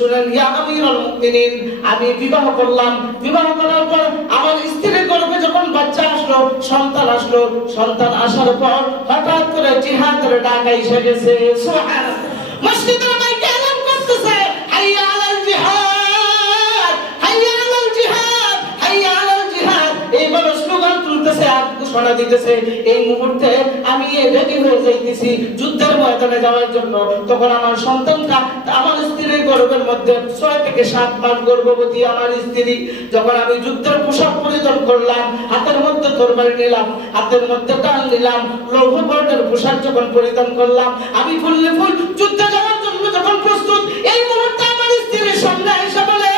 শুনেন, ইয়া আমিরুল মুমিনিন, আমি বিবাহ করলাম, বিবাহ করার পর আমার স্ত্রীর গর্ভে যখন বাচ্চা আসলো, সন্তান আসলো, সন্তান আসার পর হঠাৎ করে জিহাদের ডাক এসে গেছে। সুবহানাল্লাহ। মসজিদের মাইকে এলান করতেছে, হাইয়া আলাল জিহাদ, হাইয়া আলাল জিহাদ, হাইয়া আলাল জিহাদ, এইভাবে স্লোগান তুলতেছে আর ঘোষণা দিতেছে। এই মুহূর্তে আমি রেডি হয়ে যাইতেছি যুদ্ধের ময়দানে যাওয়ার জন্য। তখন আমার সন্তানটা আমার স্ত্রীর গর্ভের মধ্যে 6 থেকে 7 মাস গর্ভবতী আমার স্ত্রী। যখন আমি যুদ্ধের পোশাক পরিধান করলাম, হাতের মধ্যে তরবারি নিলাম, হাতের মধ্যে ঢাল নিলাম, লৌহ বর্ণের পোশাক যখন পরিধান করলাম, আমি ফুললে ফুল যুদ্ধে যাওয়ার জন্য যখন প্রস্তুত, এই মুহূর্তে আমার স্ত্রীর সামনে এসে বলে,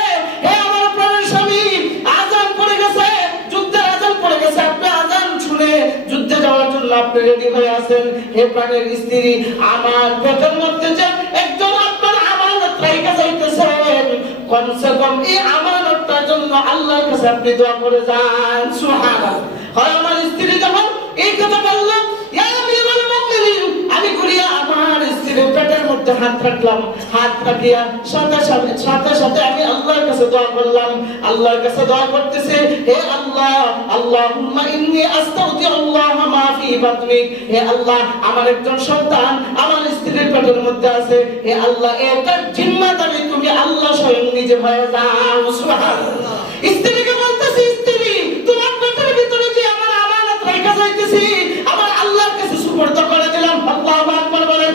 হে আমার প্রাণের স্বামী, আযান পড়ে গেছে, যুদ্ধের আযান পড়ে গেছে, আপনি আযান শুনে যুদ্ধে যাওয়ার জন্য আপনি রেডি হয়ে আছেন। হে প্রাণের স্ত্রী, আমার পেটের মধ্যে যে একজন আপনার আমানত রাইখা যাইতেছেন, কমসে কম এই আমানতটার জন্য আল্লাহর কাছে আপনি দোয়া করে যান। সুবহানাল্লাহ। হয় আমার স্ত্রী যখন এই কথা বলল, ইয়া আমিরুল মুমিনিন, আমি ঘুরিয়া আমার স্ত্রীর পেটের মধ্যে হাত রাখলাম, হাত রাখিয়া সাথে সাথে আমি আল্লাহর কাছে দোয়া করলাম। আল্লাহর কাছে দোয়া করতেছে, হে আল্লাহ, আল্লাহুম্মা ইন্নী আস্তাউদিউল্লাহ মা ফি বাতনি, হে আল্লাহ, আমার একজন সন্তান আমার স্ত্রীর পেটের মধ্যে আছে, হে আল্লাহ, এটার জিম্মাদারি তুমি আল্লাহ স্বয়ং নিজে হয়ে যাও। সুবহানাল্লাহ। স্ত্রীকে বলতেছে, স্ত্রী, তোমার পেটের ভিতরে যে আমার আমানত রাখা যাইতেছি, আমার আল্লাহর কাছে সুপর্দ করে দিলাম। আল্লাহু আকবার বলেন।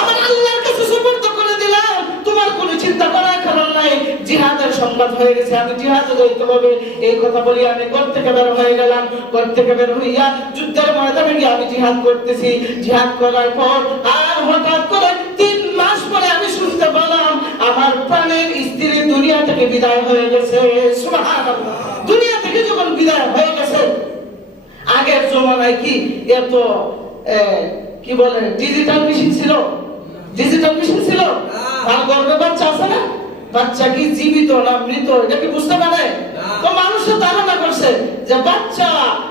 আমার আল্লাহর কাছে সুপর্দ করে দিলাম, তোমার কোনো চিন্তা করার কারণ নাই। জিহাদের সংবাদ হয়ে গেছে, আমি জিহাদে যাইতে হবে। এই কথা বলি আমি ঘর থেকে বের হয়ে গেলাম। ঘর থেকে বের হইয়া যুদ্ধের ময়দানে গিয়ে আমি জিহাদ করতেছি। জিহাদ করার পর আর হঠাৎ করে 3 মাস পরে আমি শুনতে পেলাম আমার প্রাণের স্ত্রী দুনিয়া থেকে বিদায় হয়ে গেছে। সুবহানাল্লাহ। দুনিয়া থেকে যখন বিদায় হয়ে গেছে, আগের জমানায় কি এত কি বলে ডিজিটাল মেশিন ছিল? ডিজিটাল মেশিন ছিল? আর গর্ভে বাচ্চা আছে না, বাচ্চা কি জীবিত না মৃত এটা কি বুঝতে পারে? তো মানুষের ধারণা করছে যে বাচ্চা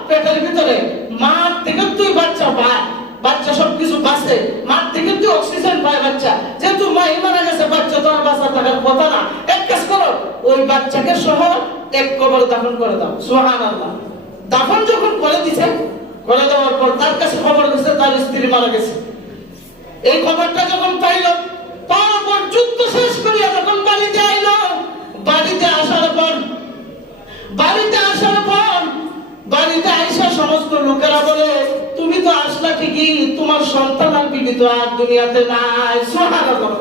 পেটের ভিতরে মার থেকে তুই বাচ্চা পায়, বাচ্চা সবকিছু বাঁচে, মার থেকে তুই অক্সিজেন পায় বাচ্চা। যেহেতু মাই মারা গেছে, বাচ্চা তো আর বাঁচা থাকার কথা না। এক কাজ করো, ওই বাচ্চাকে সহ এক কবরে দাফন করে দাও। সুবহানাল্লাহ। দাফন যখন করে দিছে, করে দেওয়ার পর তার কাছে খবর গেছে তার স্ত্রী মারা গেছে। এই খবরটা যখন পাইল, তারপর যুদ্ধ শেষ করিয়া যখন বাড়িতে আইলো, বাড়িতে আসার পর বাড়িতে আইসা সমস্ত লোকেরা বলে, তুমি তো আসলা ঠিকই, তোমার সন্তান আর বিবি তো আর দুনিয়াতে নাই। সুবহানাল্লাহ।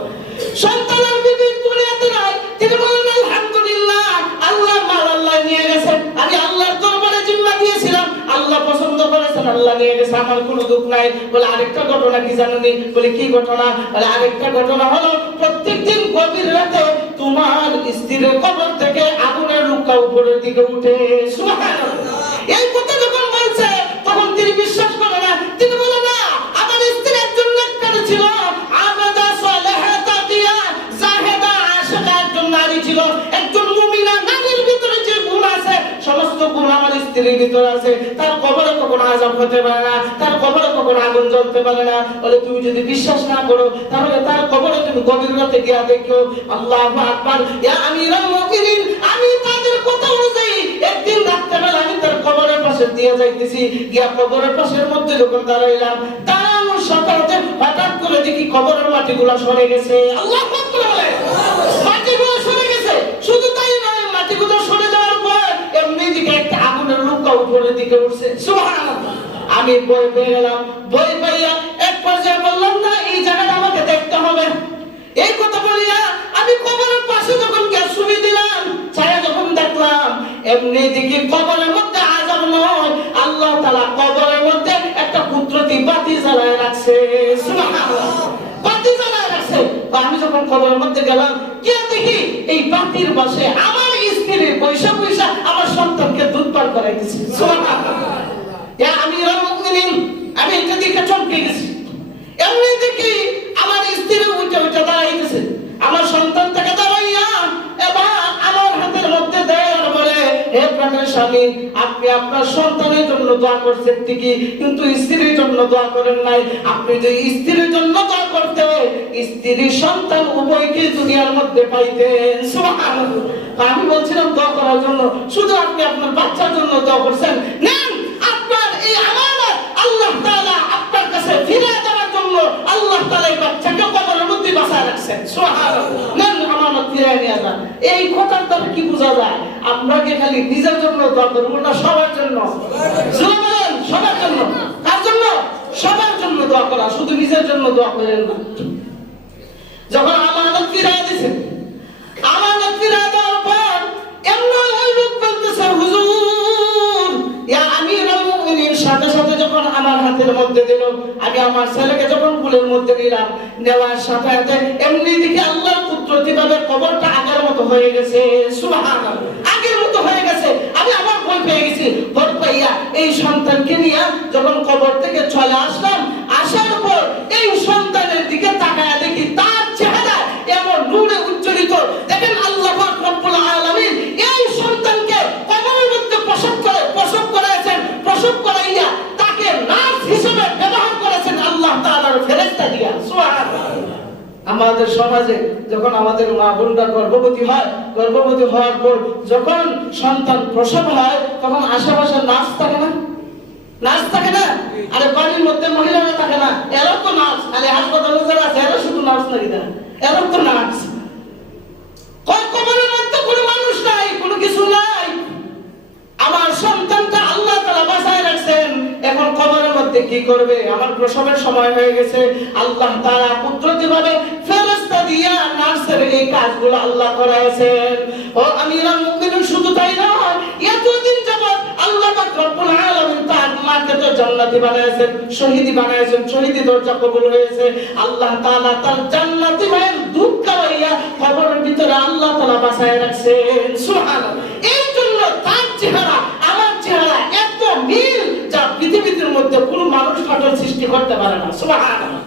সন্তান আর বিবি দুনিয়াতে নাই। তিনি বলেন, আলহামদুলিল্লাহ, আল্লাহ মাল আল্লাহ নিয়ে গেছে, আমি আল্লাহর দরবারে জিম্মা দিয়েছিলাম, আল্লাহ পছন্দ করেছেন, আল্লাহ নিয়ে গেছে, আমার কোনো দুঃখ নাই। বলে আরেকটা ঘটনা কি জানেন? বলে কি ঘটনা? বলে আরেকটা ঘটনা হলো, প্রত্যেকদিন গভীর রাতে তোমার স্ত্রীর কবর থেকে আগুনের লুকা উপরের দিকে উঠে। সুবহানাল্লাহ। এই কথা যখন বলছে তখন তিনি বিশ্বাস করে না। তিনি বলে, না, আমার স্ত্রী একজন নেককার ছিল, আবাদা সালেহা তাকিয়া জাহেদা আশিকা একজন নারী ছিল, একজন মুমিনা নারীর ভিতরে যে গুণ আছে সমস্ত গুণ আমার স্ত্রীর ভিতরে আছে। তার কবরে কখনো আযাব হতে পারে না, তার কবরে কখনো আগুন জ্বলতে পারে না। বলে তুমি যদি বিশ্বাস না করো তাহলে তার কবরে তুমি গভীর রাতে গিয়া দেখো। আল্লাহু আকবার। ইয়া আমিরুল মুমিনিন, আমি তাদের কথা অনুযায়ী একদিন রাত্রিবেলা আমি তার কবরের পাশে দিয়ে যাইতেছি, গিয়া কবরের পাশের মধ্যে যখন দাঁড়াইলাম, দাঁড়ানোর সাথে সাথে হঠাৎ করে দেখি কবরের মাটিগুলো সরে গেছে। আল্লাহু আকবার বলে। মাটিগুলো সরে গেছে। শুধু তাই নয়, মাটিগুলো সরে যাওয়ার পর এমনি দিকে একটা আগুনের লুকা উপরের দিকে উঠছে। সুবহানাল্লাহ। আমি ভয় পেয়ে গেলাম। ভয় পাইয়া এক পর্যায়ে বললাম, না, এই জায়গাটা আমাকে দেখতে হবে। এই কথা বলিয়া আমি কবরের পাশে যখন গিয়ে শুয়ে দিলাম, ছায়া যখন দেখলাম, এমনি দিকে কবরের মধ্যে আযাব নয়, আল্লাহ তাআলা কবরের মধ্যে একটা কুদরতি বাতি জ্বালায় রাখছে। সুবহানাল্লাহ। বাতি জ্বালায় রাখছে। আমি যখন কবরের মধ্যে গেলাম, কে দেখি এই বাতির পাশে আমার স্ত্রী পয়সা আমার সন্তানকে দুধ পান করাইতেছে। সুবহানাল্লাহ। ইয়া আমিরুল মুমিনিন, আমি এটা দেখে চমকে গেছি। এমনি দেখি আমার স্ত্রী উঠে দাঁড়াইতেছে, আমার সন্তান থেকে দাঁড়াইয়া এবার আমার হাতের মধ্যে দেয় আর বলে, হে প্রাণের স্বামী, আপনি আপনার সন্তানের জন্য দোয়া করছেন ঠিকই, কিন্তু স্ত্রীর জন্য দোয়া করেন নাই। আপনি যদি স্ত্রীর জন্য দোয়া করতে স্ত্রী সন্তান উভয়কে দুনিয়ার মধ্যে পাইতেন। সুবহানাল্লাহ। আমি বলছিলাম দোয়া করার জন্য, শুধু আপনি আপনার বাচ্চার জন্য দোয়া করছেন। নেন আপনার এই আমানত আল্লাহ তাআলা আপনার কাছে ফিরিয়ে দেওয়ার জন্য আল্লাহ তাআলা এই বাচ্চাকে কবরের মধ্যে বাঁচায় রাখছেন। সুবহানাল্লাহ। নেন আমানত ফিরিয়ে নিয়ে যান। এই কথার দ্বারা কি বোঝা যায়? আমরা কি খালি নিজের জন্য দোয়া করব না সবার জন্য? বলেন সবার জন্য। কার জন্য? সবার জন্য দোয়া করা, শুধু নিজের জন্য দোয়া করেন না। যখন আমানত ফিরিয়ে দিয়েছেন, আমানত ফিরিয়ে দেওয়ার পর এমন ওই লোক বলতেছে, হুজুর ইয়া আমিরুল মুমিনিন, সাথে সাথে যখন আমার হাতের মধ্যে দিল, আমি আমার ছেলেকে যখন কোলের মধ্যে নিলাম, নেওয়ার সাথে সাথে এমনি দেখি আল্লাহর কুদরতি ভাবে কবরটা আগের মতো হয়ে গেছে। সুবহানাল্লাহ। আগের মতো হয়ে গেছে। আমি আবার ভয় পেয়ে গেছি। ভয় পাইয়া এই সন্তানকে নিয়ে যখন কবর থেকে চলে আসলাম, আসার পর এই সন্তানের দিকে তাকায়া দেখি তার চেহারা এমন নূরে উজ্জ্বলিত। দেখেন আল্লাহ পাক রব্বুল আলামিন এই সন্তানকে কবরের মধ্যে প্রসব করাইছেন। প্রসব করাইয়া তাকে নার্স হিসেবে ব্যবহার করেছেন আল্লাহ তাআলার ফেরেশতা দিয়া। সুবহানাল্লাহ। আমাদের সমাজে যখন আমাদের মা বোনরা গর্ভবতী হয়, গর্ভবতী হওয়ার পর যখন সন্তান প্রসব হয়, তখন আশেপাশে নার্স থাকে না? নার্স থাকে না? আরে বাড়ির মধ্যে মহিলারা থাকে না? এরা তো নার্স। আরে হাসপাতালে যারা আছে এরা শুধু নার্স নাকি না? এরা তো নার্স। কবরের মধ্যে কোনো মানুষ নাই, কোনো কিছু নাই। আমার সন্তানটা আল্লাহ তাআলা বাঁচায় রাখছেন। এখন কবরের মধ্যে কি করবে? আমার প্রসবের সময় হয়ে গেছে। আল্লাহ তাআলা কুদরতিভাবে ফেরেশতা দিয়া নার্সের এই কাজগুলো আল্লাহ করাইছেন। ও আমিরুল মুমিনিন, শুধু তাই নয়, এতদিন যাবত আল্লাহ পাক রব্বুল আলামিন তার মাকে তো জান্নাতি বানাইছেন, শহীদি বানাইছেন, শহীদি দরজা কবুল হয়েছে। আল্লাহ তাআলা তার জান্নাতি মায়ের দুধ খাওয়াইয়া কবরের ভিতরে আল্লাহ তাআলা বাঁচায় রাখছেন। সুবহানাল্লাহ। এই জন্য তার চেহারা আমার চেহারা এত মিল, যা পৃথিবীর মধ্যে কোনো মানুষ ফাটল সৃষ্টি করতে পারে না। সুবহানাল্লাহ।